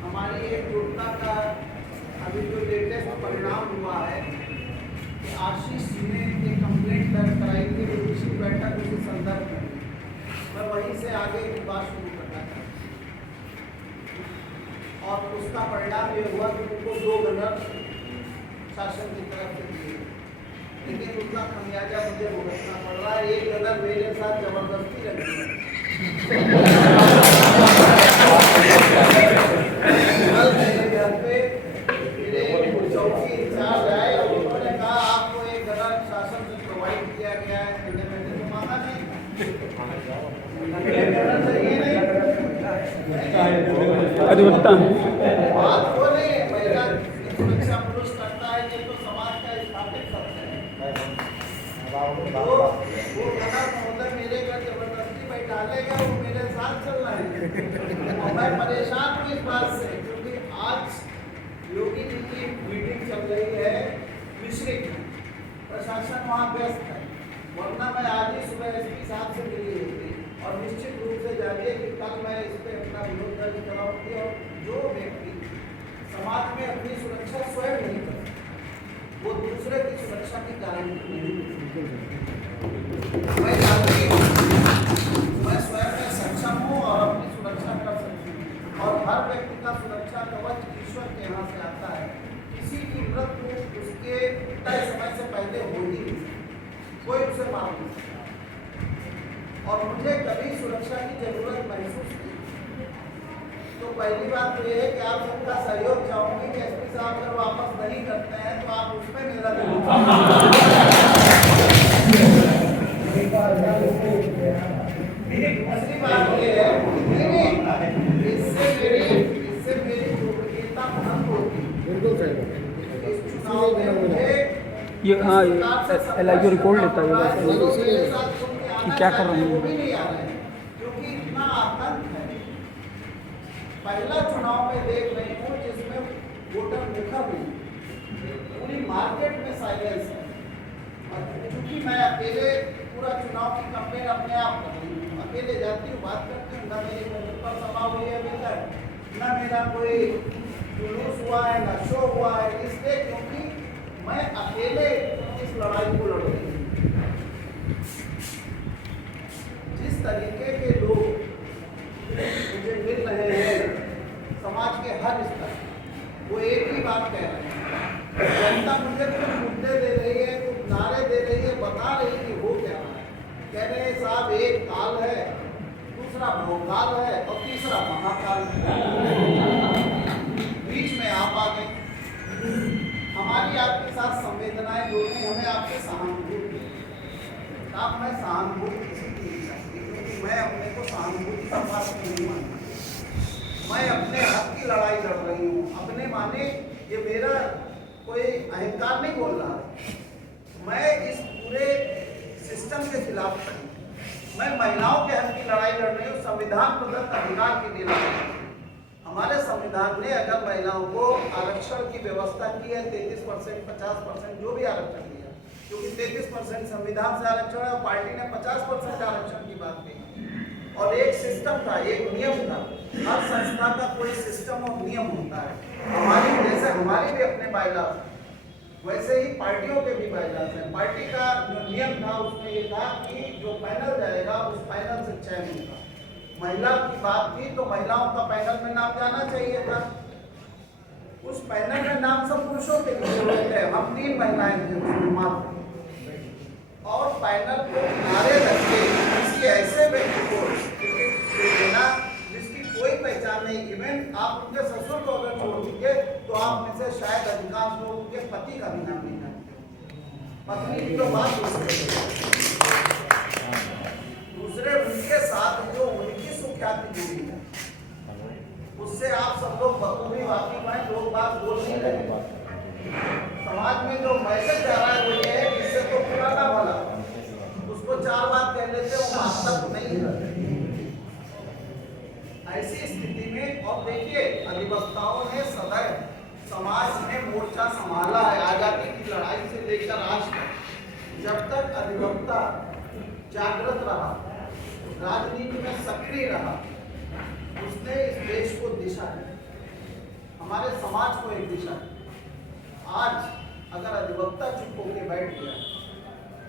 हमारी एक योजना का अभी जो लेटेस्ट परिणाम हुआ है कि आशीष जी ने एक कंप्लेंट दर्ज कराई थी दूसरी बैठक उसी संदर्भ में, मैं वहीं से आगे की बात शुरू करना चाहता हूँ। और उसका परिणाम ये हुआ कि उनको 2 गनर शासन की तरफ से दिए, लेकिन उसका खमियाजा मुझे भुगतना पड़ रहा है। 1 गनर मेरे साथ जबरदस्ती रखी है। कल मेरे घर पे मेरे चौकी इंचार्ज आए और उन्होंने कहा आपको 1 गनर शासन से प्रोवाइड किया गया है। मैंने तो मांगा नहीं, बात वो नहीं है। महिला की सुरक्षा पुरुष करता है, ये तो समाज का स्थापित सत्य है। तो वो गनर महोदय मेरे घर जबरदस्ती बैठा लेगा, वो मेरे साथ चल रहा है और मैं परेशान हूँ इस बात से, क्योंकि आज योगी जी की मीटिंग चल रही है मिश्रिक में, प्रशासन वहाँ व्यस्त है, वरना मैं आज ही सुबह एसपी साहब से मिली होती और निश्चित रूप से जानिए कि कल मैं इस पर अपना विरोध दर्ज कराऊंगी। और जो व्यक्ति समाज में अपनी सुरक्षा स्वयं नहीं करता, वो दूसरे की सुरक्षा की गारंटी नहीं। मैं जानती हूँ, मैं स्वयं में सक्षम हूँ और अपनी सुरक्षा कर सकती हूँ, और हर व्यक्ति का सुरक्षा कवच ईश्वर के यहाँ से आता है। किसी की मृत्यु उसके तय समय से पहले हो ही नहीं सकती, कोई उसे मार नहीं सकता। और मुझे कभी सुरक्षा की जरूरत महसूस नहीं। तो पहली बात तो ये है कि आप सबका सहयोग चाहूंगी कि एसपी साहब अगर वापस नहीं करते हैं तो आप उसमें मेरा दूसरी बात ये है, इससे मेरी गोपनीयता भंग होगी। इस चुनाव में मुझे ये LIU रिकॉर्ड लेता है कि क्या कर रहे वो भी नहीं आ रहे हैं, क्योंकि इतना आतंक है। पहला चुनाव में देख रही हूँ जिसमें वोटर मुखर हुई, पूरी मार्केट में साइलेंस है। क्योंकि मैं अकेले पूरा चुनाव की कैंपेन अपने आप कर रही हूँ, अकेले जाती हूँ, बात करती हूँ, ना मेरी पर सभा हुई है अभी तक, न मेरा कोई जुलूस हुआ है, न शो हुआ है, इसलिए क्योंकि मैं अकेले इस लड़ाई को लड़ रही हूँ। जिस तरीके के लोग मुझे मिल रहे हैं समाज के हर स्तर, वो एक ही बात कह रहे हैं। जनता मुझे कुछ मुद्दे दे रही है, कुछ नारे दे रही है, बता रही कि हो क्या रहा है। कह रहे हैं साहब एक काल है, दूसरा भोकाल है और तीसरा महाकाल है, बीच में आप आ गए। हमारी आपके साथ संवेदनाएं जोड़नी, हमें आपसे सहानुभूति। आप मैं सहानुभूति किसी की नहीं सकती, क्योंकि मैं अपने को सहानुभूति का पात्र नहीं मानता। मैं अपने हक की लड़ाई लड़ रही हूँ, अपने माने ये मेरा कोई अहंकार नहीं बोल रहा है। मैं इस पूरे सिस्टम के खिलाफ खड़ी, मैं महिलाओं के हक की लड़ाई लड़ रही हूँ, संविधान प्रदत्त अधिकार के लिए लड़ रही हूँ। हमारे संविधान ने अगर महिलाओं को आरक्षण की व्यवस्था की है, 33%, 50%, जो भी आरक्षण दिया, क्योंकि 33% संविधान से आरक्षण है और पार्टी ने 50% आरक्षण की बात कही। और एक सिस्टम था, एक नियम था, हर संस्था का कोई सिस्टम और नियम होता है। हमारी जैसे हमारी भी अपने बायलाज, वैसे ही पार्टियों के भी बायलाज हैं। पार्टी का जो नियम था उसमें ये था कि जो पैनल जाएगा उस पैनल से चयन होगा। महिला की बात थी तो महिलाओं का पैनल में नाम जाना चाहिए था। उस पैनल में नाम सब पुरुषों के लिए हुए थे, हम 3 महिलाएं थे मात्र। और पैनल को किनारे रख के किसी ऐसे व्यक्ति को देना जिसकी कोई पहचान नहीं। इवेंट आप उनके ससुर को अगर छोड़ दीजिए तो आप में से शायद अधिकांश लोग उनके पति का भी नाम नहीं जानते, पत्नी की तो बात दूसरे उनके साथ जो उनकी सुख्याति जुड़ी है उससे आप सब लोग बखूबी वाकिफ हैं। लोग बात बोल नहीं रहे। समाज में जो मैसेज जा रहा है वो ये है, इससे तो पुराना वाला उसको 4 बार कह लेते हैं, वो मानता तो नहीं है। ऐसी स्थिति में और देखिए अधिवक्ताओं ने सदैव समाज में मोर्चा संभाला है, आजादी की लड़ाई से लेकर आज तक। जब तक अधिवक्ता जागृत रहा, राजनीति में सक्रिय रहा, उसने इस देश को दिशा दी, हमारे समाज को एक दिशा दी। आज अगर अधिवक्ता चुप होकर बैठ गया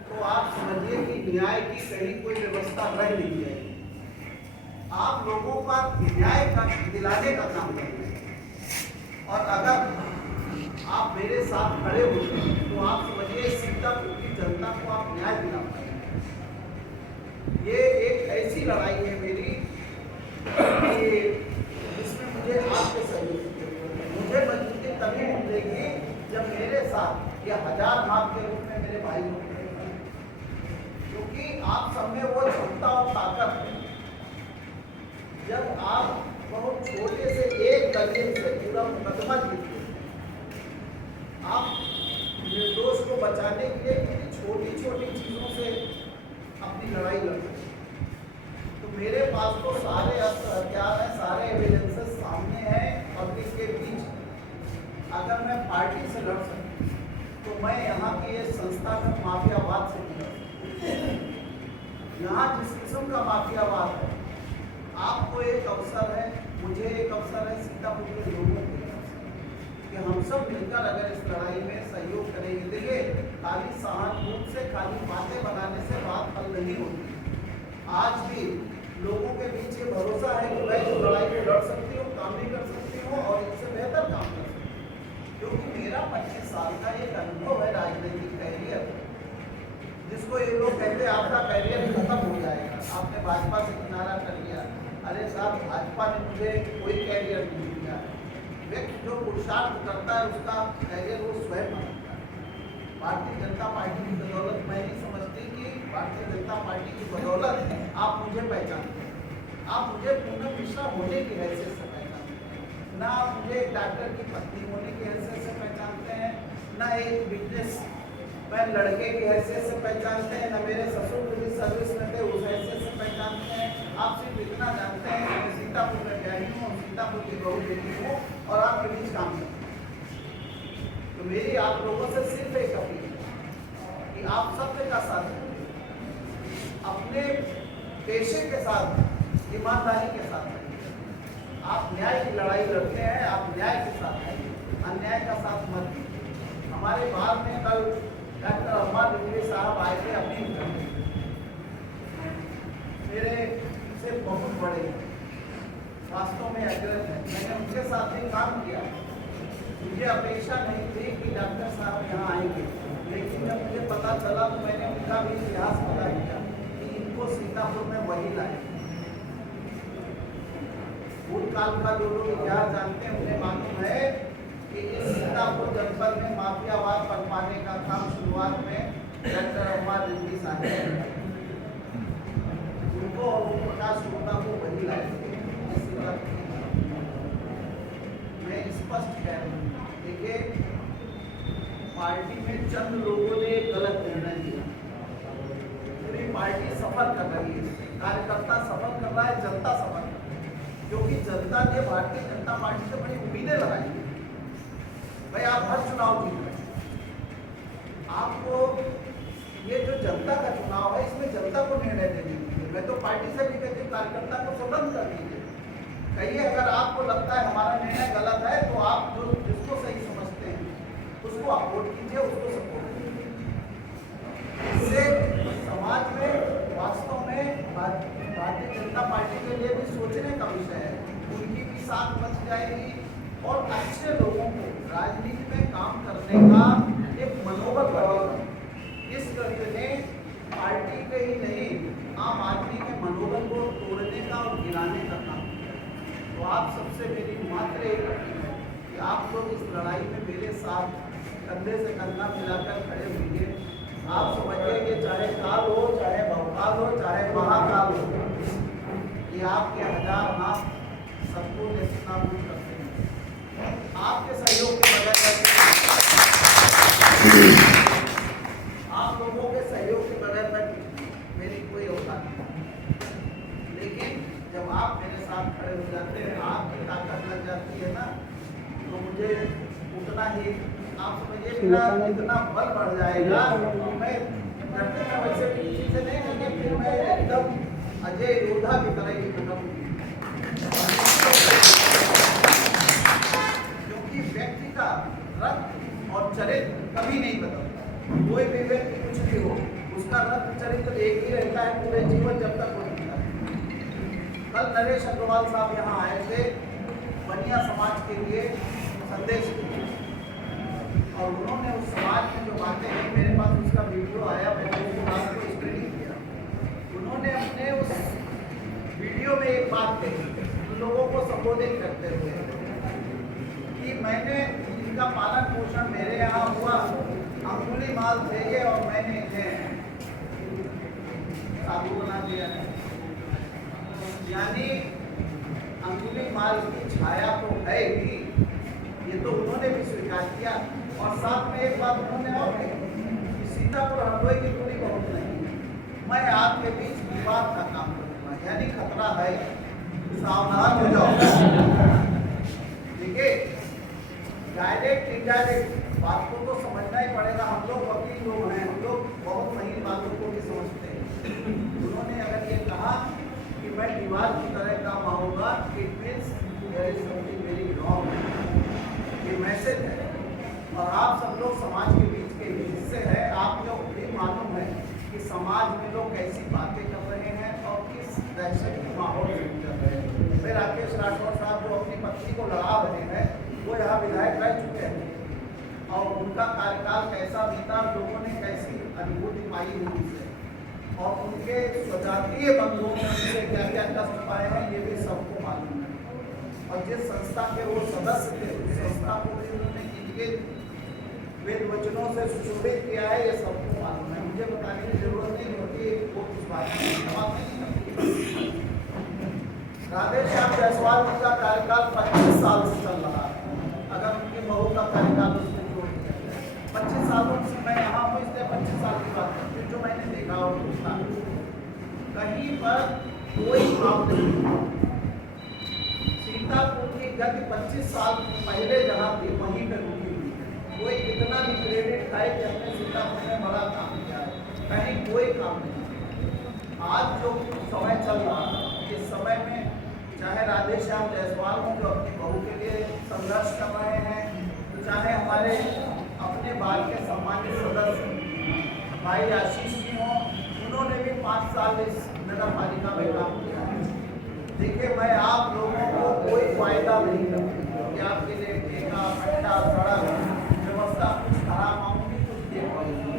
तो आप समझिए कि न्याय की कहीं कोई व्यवस्था रह नहीं जाएगी। आप लोगों का न्याय का दिलाने का काम करते हैं, और अगर आप मेरे साथ खड़े होते हैं तो आप समझिए सीतापुर की जनता को आप न्याय दिला पाएंगे। ये एक ऐसी लड़ाई है मेरी कि जिसमें मुझे आपके सहयोग की जरूरत है। मुझे मजबूती तभी मिलेगी जब मेरे साथ ये हजार हाथ के रूप में मेरे भाई लोग हैं, क्योंकि आप सब में वो क्षमता और ताकत है। जब आप बहुत छोटे से एक दलील से पूरा मुकदमा जीतते, आप निर्दोष को बचाने के लिए कितनी छोटी छोटी चीजों से अपनी लड़ाई लड़ते हैं। तो मेरे पास तो सारे हथियार हैं, सारे एविडेंसेस सामने हैं पब्लिक के बीच। अगर मैं पार्टी से लड़ सकूं तो मैं यहाँ की ये संस्था में माफियावाद से नहीं लड़ सकता। यहाँ जिस किस्म का माफियावाद है, आपको एक अवसर है, मुझे एक अवसर है, सीतापुर के लोगों को कि हम सब मिलकर अगर इस लड़ाई में सहयोग करेंगे। देखिए, खाली सहानुभूति से, खाली बातें बनाने से बात हल नहीं होती। आज भी लोगों के बीच ये भरोसा है कि मैं जो लड़ाई में लड़ सकती हूँ, काम भी कर सकती हूँ और इससे बेहतर काम कर सकती हूँ, क्योंकि मेरा 25 साल का एक अनुभव है राजनीतिक कैरियर, जिसको ये लोग कहते हैं आपका कैरियर खत्म हो जाएगा, आपने भाजपा से किनारा कर लिया। अरे साहब, भाजपा ने मुझे कोई कैरियर नहीं दिया। व्यक्ति जो पुरुषार्थ करता है उसका कैरियर वो स्वयं बनाता है। भारतीय जनता पार्टी की बदौलत मैं नहीं समझती कि भारतीय जनता पार्टी की बदौलत आप मुझे पहचानते हैं। आप मुझे पूनम मिश्रा होने की हैसियत से पहचानते हैं, ना आप मुझे एक डॉक्टर की पत्नी होने की हैसियत से पहचानते हैं, ना एक बिजनेस मैन लड़के की हैसियत से पहचानते हैं, ना मेरे ससुर पुलिस सर्विस में थे उस हैसियत से पहचानते हैं। आप सिर्फ इतना जानते हैं कि मैं सीतापुर में ब्याही हूँ, सीतापुर की बहू बेटी हूँ और आपके बीच काम करता हूँ। तो मेरी आप लोगों से सिर्फ एक अपील है कि आप सत्य का साथ दें, अपने पेशे के साथ, ईमानदारी के साथ रहें। आप न्याय की लड़ाई लड़ते हैं, आप न्याय के साथ आइए, अन्याय का साथ मत दीजिए। हमारे बाद में कल डॉक्टर अम्मा रिजवी साहब आए थे अपनी मेरे से बहुत बड़े, वास्तव में अग्रज है। मैंने उनके साथ ही काम किया। मुझे अपेक्षा नहीं थी कि डॉक्टर साहब यहाँ आएंगे, लेकिन जब मुझे पता चला तो मैंने उनका भी इतिहास पता किया कि इनको सीतापुर में वही लाए। भूतकाल का जो लोग इतिहास जानते हैं उन्हें मालूम है कि इस सीतापुर जनपद में माफियावाद पनपाने का काम शुरुआत में डॉक्टर अम्मा रिजवी साहब उनको और ओम प्रकाश गुप्ता को वही लाए। मैं स्पष्ट कह रहा हूँ, देखिए, पार्टी में चंद लोगों ने गलत निर्णय लिया, पूरी पार्टी सफर कर रही है, कार्यकर्ता सफर कर रहा है, जनता सफर कर रही है, क्योंकि जनता ने भारतीय जनता पार्टी से बड़ी उम्मीदें लगाई है। भाई, आप हर चुनाव जीत रहे हैं, आपको ये जो जनता का चुनाव है इसमें जनता को निर्णय देने दीजिए। मैं तो पार्टी से भी कहती हूँ कार्यकर्ता को स्वतंत्र कर दीजिए। कहिए, अगर आपको लगता है हमारा निर्णय गलत है तो आप जो जिसको सही समझते हैं उसको आप वोट कीजिए, उसको सपोर्ट कीजिए। इससे समाज में वास्तव में भारतीय जनता पार्टी के लिए भी सोचने का विषय है, उनकी भी साथ बच जाएगी और अच्छे लोगों को राजनीति में काम करने का एक मनोबल बढ़ेगा। इस गठन ने पार्टी के ही नहीं, आम आदमी के मनोबल को तोड़ने का और गिराने का काम किया। तो आप सबसे मेरी मात्र एक अपील है कि आप लोग इस लड़ाई में मेरे साथ कंधे से कंधा मिलाकर खड़े होंगे। आप समझिए कि चाहे काल हो, चाहे भवकाल हो, चाहे महाकाल हो, ये आपके हजार हाथ सबको नेस्तनाबूद करते हैं। आपके सहयोग के बगैर, आप लोगों के सहयोग के बगैर मेरी कोई औकात नहीं। लेकिन जब आप मेरे साथ खड़े हो जाते हैं, आपकी ताकत लग जाती है ना, तो मुझे उतना ही, आप समझिए, मेरा इतना बल बढ़ जाएगा। मैं डरते मैं वैसे किसी से नहीं, लेकिन फिर की तरह ही खत्म हुई, क्योंकि व्यक्ति का रक्त और चरित्र कभी नहीं बदलता। कोई भी व्यक्ति कुछ भी हो, उसका रक्त चरित्र एक ही रहता है पूरे जीवन जब तक वो जीता है। कल नरेश अग्रवाल साहब यहाँ आए थे बनिया समाज के लिए संदेश के लिए, और उन्होंने उस समाज में जो बातें हैं, मेरे पास उसका वीडियो आया, मैंने उस बात को स्टडी किया। उन्होंने अपने उस वीडियो में एक बात कही लोगों को संबोधित करते हुए कि मैंने इनका पालन पोषण मेरे यहाँ हुआ, अंगुलीमाल थे ये और मैंने इन्हें साधु बना दिया। यानी अंगुलीमाल की छाया तो है ही, ये तो उन्होंने भी स्वीकार किया। और साथ में एक बात उन्होंने और कही कि सीतापुर हरदोई की दूरी बहुत नहीं, मैं आपके बीच विवाद का काम करूँगा, यानी खतरा है, सावधान हो जाओ। ठीक है, डायरेक्ट इनडायरेक्ट बात को तो समझना ही पड़ेगा। हम लोग वकील लोग हैं, हम लोग बहुत महीन बातों को भी समझते हैं। उन्होंने अगर ये कहा कि मैं दीवार की तरह काम आऊँगा, it means there is something very wrong. ये मैसेज है, और आप सब लोग समाज के बीच के हिस्से हैं। आप लोग भी मालूम है कि समाज में लोग कैसी बातें कर रहे हैं और किस दहशत के माहौल से गुजर रहे हैं। फिर राकेश राठौर साहब जो अपनी पत्नी को लड़ा रहे हैं, वो यहाँ विधायक रह चुके हैं और उनका कार्यकाल कैसा बीता, लोगों ने कैसी अनुभूति पाई उनसे, और उनके स्वजातीय बंधुओं ने उनसे क्या क्या कष्ट पाए हैं, ये भी सबको मालूम है। और जिस संस्था के वो सदस्य थे, उस संस्था को भी उन्होंने किए वेद वचनों से सुशोभित किया है, ये सबको मालूम है। मुझे बताने की जरूरत नहीं होती, वो कुछ बातें सवाल नहीं करती। राधेश्याम जायसवाल जी का कार्यकाल 25 साल से चल रहा है। अगर उनकी बहू का कार्यकाल उसमें जोड़ दिया जाए, 25 सालों से मैं यहाँ हूँ, इसलिए 25 साल की बात करती हूँ, जो मैंने देखा और पूछा, कहीं पर कोई काम नहीं। सीतापुर की गति 25 साल पहले जहाँ थी वहीं पर रुकी हुई है। कोई कितना भी क्रेडिट खाए कि हमने सीतापुर में बड़ा काम किया है, कहीं कोई काम नहीं। आज जो समय चल रहा है, इस समय में चाहे राधेश्याम जायसवाल हों जो अपनी बहू के लिए संघर्ष कर रहे हैं, चाहे हमारे अपने बाल के सम्मानित सदस्य भाई आशीष जी हों, उन्होंने भी 5 साल इस नगर पालिका में काम किया है। देखिए, मैं आप लोगों को कोई फायदा नहीं करता कि आपके लिए ठेका पट्टा सड़क व्यवस्था कुछ खराब आऊँगी, कुछ दे पाऊँगी।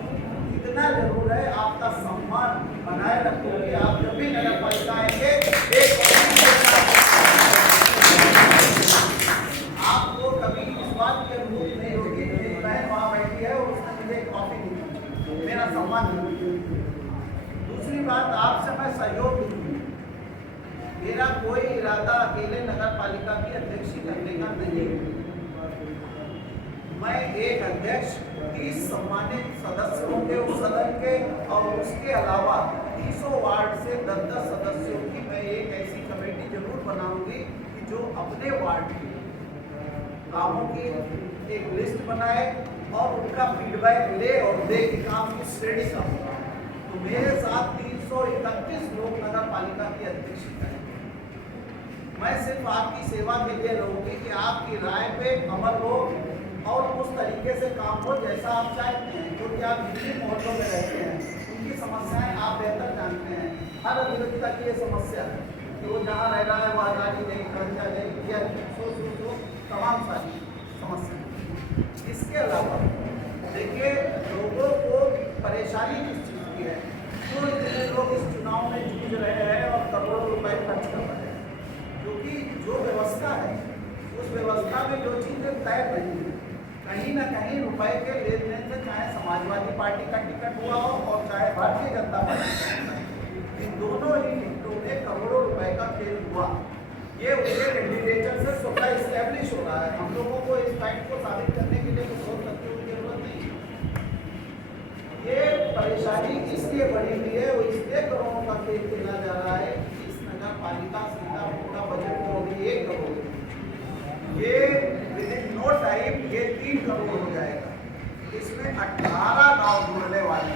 इतना जरूर है, आपका सम्मान बनाए रखोगे। आप जब भी नगर पालिका आएंगे, आपको कभी इस बात की अनुभूति नहीं होगी कि बहन वहाँ बैठी है और उसने मुझे कॉफी नहीं दी, मेरा सम्मान नहीं। दूसरी बात, आपसे मैं सहयोग दूंगी। मेरा कोई इरादा अकेले नगर पालिका की अध्यक्षी करने का नहीं है। मैं एक अध्यक्ष 30 सम्मानित सदस्य होंगे उस सदन के, और उसके अलावा 30 वार्ड से 10-10 सदस्यों की मैं एक ऐसी कमेटी जरूर बनाऊंगी कि जो अपने वार्ड के कामों की एक लिस्ट बनाए और उनका फीडबैक ले और दे कि काम की श्रेणी का होगा। तो मेरे साथ 331 लोग नगर पालिका की अध्यक्षी करेंगे। मैं सिर्फ आपकी सेवा के लिए रहूंगी कि आपकी राय पे अमल हो और उस तरीके से काम हो जैसा आप चाहते हैं, क्योंकि आप जितने मोहल्लों में रहते हैं उनकी समस्याएं आप बेहतर जानते हैं। हर अभिनेता की ये समस्या है कि वो जहाँ रह रहा है वहाँ गाड़ी नहीं, खर्चा नहीं, या सो तमाम सारी समस्या। इसके अलावा देखिए, लोगों को परेशानी किस चीज़ की है, क्यों इतने लोग इस चुनाव में जूझ रहे हैं और करोड़ों रुपए खर्च कर रहे हैं, क्योंकि जो व्यवस्था है उस व्यवस्था में जो चीज़ें तय नहीं है, कहीं ना कहीं रुपए के लेन देन से, चाहे समाजवादी पार्टी का टिकट हुआ हो और चाहे भारतीय जनता पार्टी का, इन दोनों ही टिकटों में करोड़ों रुपए का खेल हुआ। ये उनके कैंडिडेटर से स्वतः इस्टेब्लिश हो रहा है। हम लोगों को इस फाइट को साबित करने के लिए कुछ और तथ्यों की जरूरत नहीं है। ये परेशानी इसलिए बढ़ी हुई है, वो इसलिए करोड़ों का खेल खेला जा रहा है कि इस नगर पालिका सीतापुर का बजट तो अभी 1 करोड़, ये विद इन नो टाइम ये 3 करोड़ हो जाएगा। इसमें 18 गाँव जुड़ने वाले,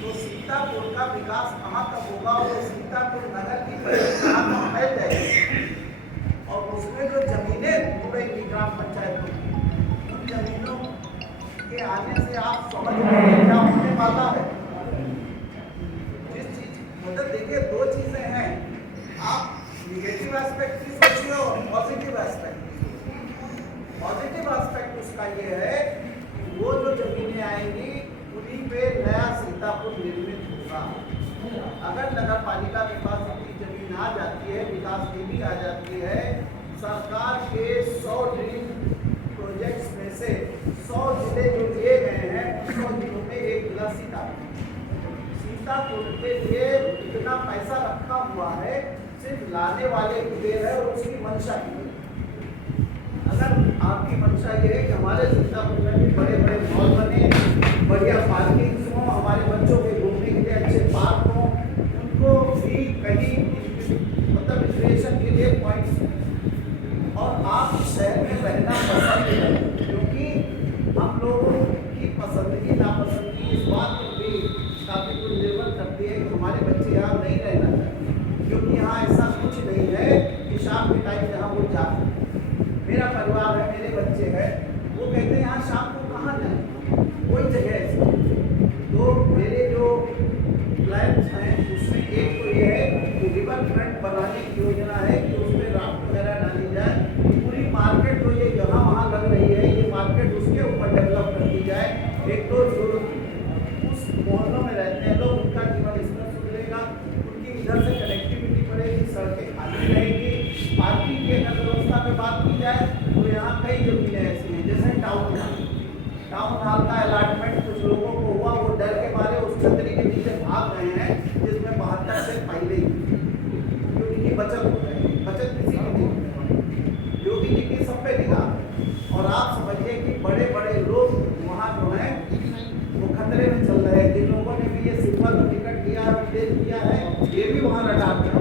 तो सीतापुर का विकास विकास कहाँ तक होगा, वो सीतापुर नगर की कहाँ तक फैल जाएगी। और उसमें जो जमीनें जुड़ेंगी ग्राम पंचायतों की, उन जमीनों के आने से आप समझ रहे हैं क्या होने वाला है। जिस चीज मतलब देखिए, दो चीजें हैं, आप निगेटिव एस्पेक्ट की सोचिए और पॉजिटिव एस्पेक्ट। पॉजिटिव एस्पेक्ट उसका ये है कि वो जो जमीनें आएंगी उन्हीं पे नया सीतापुर निर्मित होगा। अगर नगर पालिका के पास अपनी जमीन आ जाती है, विकास निधि आ जाती है, सरकार के 100 ड्रीम प्रोजेक्ट्स में से 100 जिले जो दिए गए हैं, 100 जिलों में एक जिला सीतापुर के लिए इतना पैसा रखा हुआ है, सिर्फ लाने वाले की देर है और उसकी मंशा की देर। अगर आपकी मंशा ये है कि हमारे सीतापुर में भी बड़े बड़े मॉल बने, बढ़िया पार्किंग हो, हमारे बच्चों के घूमने के लिए अच्छे पार्क हो, उनको भी कहीं मतलब रिक्रिएशन के लिए पॉइंट्स, और आप शहर में रहना पसंद करें, क्योंकि हम लोगों की पसंदगी नापसंदगी इस बात पर भी काफ़ी कुछ निर्भर करती है कि हमारे बच्चे यहाँ नहीं रहना चाहते, क्योंकि यहाँ ऐसा कुछ नहीं है कि शाम के टाइम जहाँ वो जा। मेरा परिवार है, मेरे बच्चे हैं, वो कहते हैं यहाँ शाम को कहाँ जाए, कोई जगह ऐसी। तो मेरे जो प्लान्स हैं उसमें एक तो ये है कि रिवर फ्रंट बनाने की योजना है कि उसमें राफ्ट वगैरह डाली जाए, पूरी मार्केट जो ये यहाँ वहाँ लग रही है, ये मार्केट उसके ऊपर डेवलप कर दी जाए। एक तो जो उस मोहल्लों में रहते हैं लोग, उनका जीवन स्तर सुधरेगा, उनकी इधर से कनेक्टिविटी बढ़ेगी, सड़कें खाली रहेगी। पार्किंग की अगर व्यवस्था पे बात की जाए तो यहाँ कई जमीनें ऐसी हैं, जैसे टाउन हॉल का अलॉटमेंट कुछ लोगों को हुआ, वो डर के मारे उस छतरी के नीचे भाग रहे हैं जिसमें 72 से पहले क्योंकि बचत हो जाएगी। बचत किसी की नहीं, योगी जी की सब पे निगाह। और आप समझिए कि बड़े बड़े लोग वहाँ जो है वो खतरे में चल रहे हैं। जिन लोगों ने भी ये सिंपल टिकट दिया है, विदेश दिया है, ये भी वहाँ रडार कर,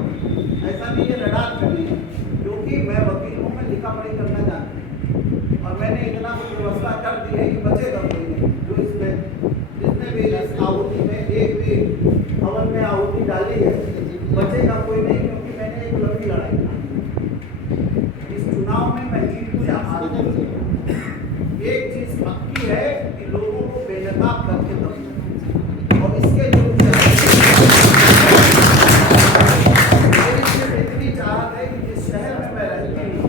ऐसा नहीं है रडार करनी है, क्योंकि मैं वकील हूँ, मैं लिखा पढ़ी करना जानता हूँ और मैंने इतना कुछ व्यवस्था कर दी है कि बचेगा कोई नहीं। जो इसमें जितने भी इस आहुति में एक भी हवन में आहुति डाली है, बचेगा कोई नहीं, क्योंकि मैंने एक लंबी लड़ाई की। इस चुनाव में मैं जीत को हार दूंगा। एक चीज पक्की है कि लोगों को बेनकाब करके दम, और इसके लिए इतनी चाहत है कि जिस शहर में मैं रहती हूँ,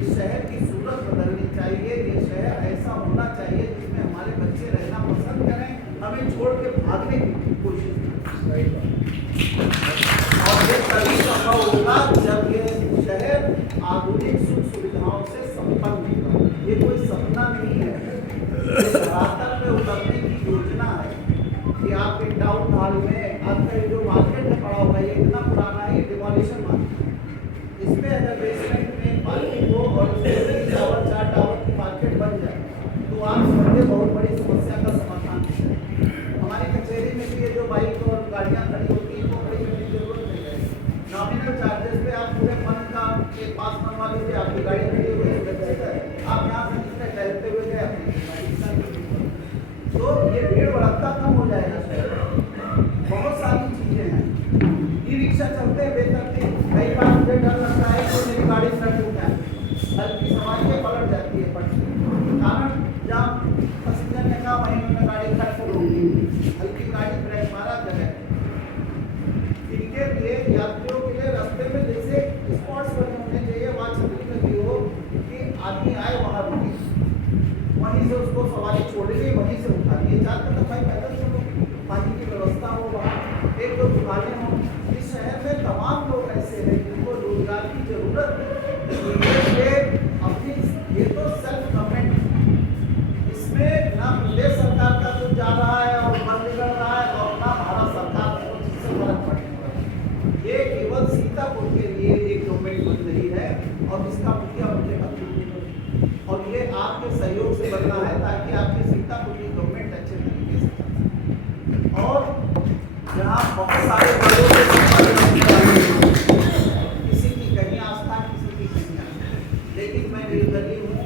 इस शहर की सूरत बदलनी चाहिए। ये शहर ऐसा होना चाहिए जिसमें हमारे बच्चे रहना पसंद करें, हमें छोड़ के भागने की कोशिश करें। और ये तभी संभव होगा जब ये शहर आधुनिक सुख सुविधाओं से संपन्न होगा। ये कोई सपना नहीं है, ये धरातल पे उतरने की योजना है कि आपके टाउन हॉल में आपका जो मार्केट में पड़ा होगा, ये इतना पुराना है, डिमोलिशन मार्केट, इसमें अगर बेसमेंट में पार्किंग हो और इसमें 4 टावर की मार्केट बन जाए तो आप समझिए बहुत बड़ी समस्या का समाधान है। हमारी कचहरी में भी ये जो बाइक और गाड़ियाँ खड़ी होती हैं वो खड़ी करने की जरूरत नहीं है। नॉमिनल चार्जेस पे आप पूरे मन का एक पास बनवा लीजिए, आपकी गाड़ी खड़ी हुई है, आप यहाँ से जिसमें टहलते हुए गए अपनी, तो ये भीड़ भड़कता कम हो जाएगा। बहुत सारी चीज़ें हैं, ई रिक्शा चलते हैं बेतरतीब, कई बार मुझे डर लगता है कि मेरी गाड़ी सड़क हो जाए, हल्की सवारी पलट जाती है पट कारण जहाँ पैसेंजर ने कहा वहीं उन्होंने गाड़ी खड़ को रोक दी, हल्की गाड़ी ब्रेक मारा जगह। इनके लिए यात्रियों के लिए रास्ते में जैसे स्पॉट्स बने होने चाहिए, वहाँ छतरी लगी हो कि आदमी आए वहाँ रुके, वहीं से उसको सवारी छोड़ेगी, वहीं से उठानी, 4 कदम भाई पैदल चलो, पानी की व्यवस्था हो, वहाँ एक दो दुकानें हों। इस शहर में तमाम लोग ऐसे हैं जिनको रोजगार की जरूरत है। अपनी ये तो सेल्फ गवर्नमेंट, इसमें ना प्रदेश सरकार का कुछ जा रहा है और मन बिगड़ रहा है, और ना भारत सरकार को जिससे फर्क पड़ने वाला। ये केवल सीतापुर के लिए एक गवर्नमेंट बन रही है और इसका मुखिया मुझे और ये आपके सहयोग से बनना है ताकि आपकी सीतापुर की गवर्नमेंट अच्छे तरीके से चले। और जहाँ बहुत सारे बड़ों किसी की कहीं आस्था, किसी की कहीं आस्था, लेकिन मैं निर्दलीय हूँ,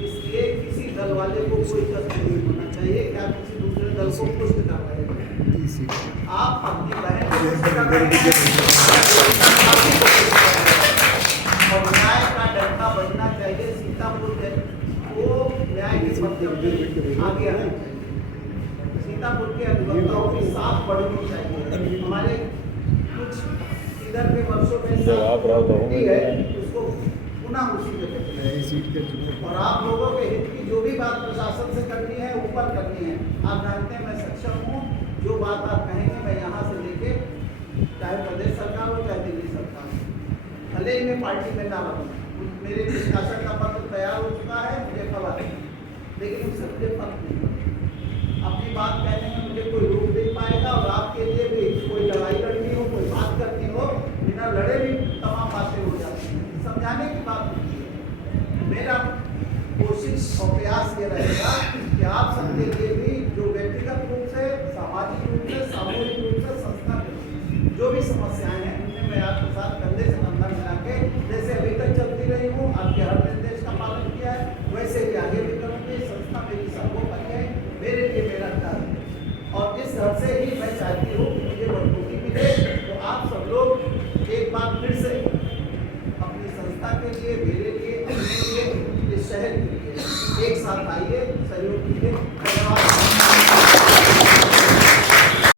इसलिए किसी दल वाले को कोई कष्ट नहीं होना चाहिए कि आप किसी दूसरे दल को पुष्ट कर रहे हैं। आप अपनी बहन को शिक्षा करेंगे और न्याय का डंडा बजना चाहिए। सीतापुर को न्याय के मतलब आगे आना चाहिए। सीतापुर के अधिवक्ताओं की साथ बढ़नी चाहिए। हमारे कुछ इधर के वर्षों में है उसको पुनः उसी पे और आप लोगों के हित की जो भी बात प्रशासन से करनी है ऊपर करनी है। आप जानते हैं मैं सक्षम हूँ, जो बात आप कहेंगे मैं यहाँ से लेके चाहे प्रदेश सरकार हो चाहे दिल्ली सरकार हो, भले ही मैं पार्टी में ना रहूँ, मेरे निष्कासन का पत्र तैयार हो चुका है, मुझे खबर है, लेकिन उस सबके फर्क नहीं अपनी बात कहने में मुझे कोई रोक नहीं पाएगा। और आपके लिए भी कोई लड़ाई लड़नी हो, कोई बात करनी हो, बिना लड़े भी तमाम बातें हो जाती हैं। समझाने की बात होती है। मेरा कोशिश और प्रयास ये रहेगा कि आप सबके लिए भी जो व्यक्तिगत रूप से, सामाजिक रूप से, सामूहिक रूप से, संस्था जो भी समस्याएं हैं उनमें मैं आपके साथ कंधे से कंधा मिला के जैसे अभी तक चलती रही हूँ, आपके हर निर्देश का पालन किया है, वैसे ही आगे भी करूँगी। संस्था मेरी सर्वोपरि है, मेरे लिए मेरा घर है और इस घर से ही मैं चाहती हूँ कि मुझे मजबूती मिले। तो आप सब लोग एक बार फिर से अपनी संस्था के लिए, मेरे लिए, अपने लिए, इस शहर के लिए एक साथ आइए, सहयोग कीजिए।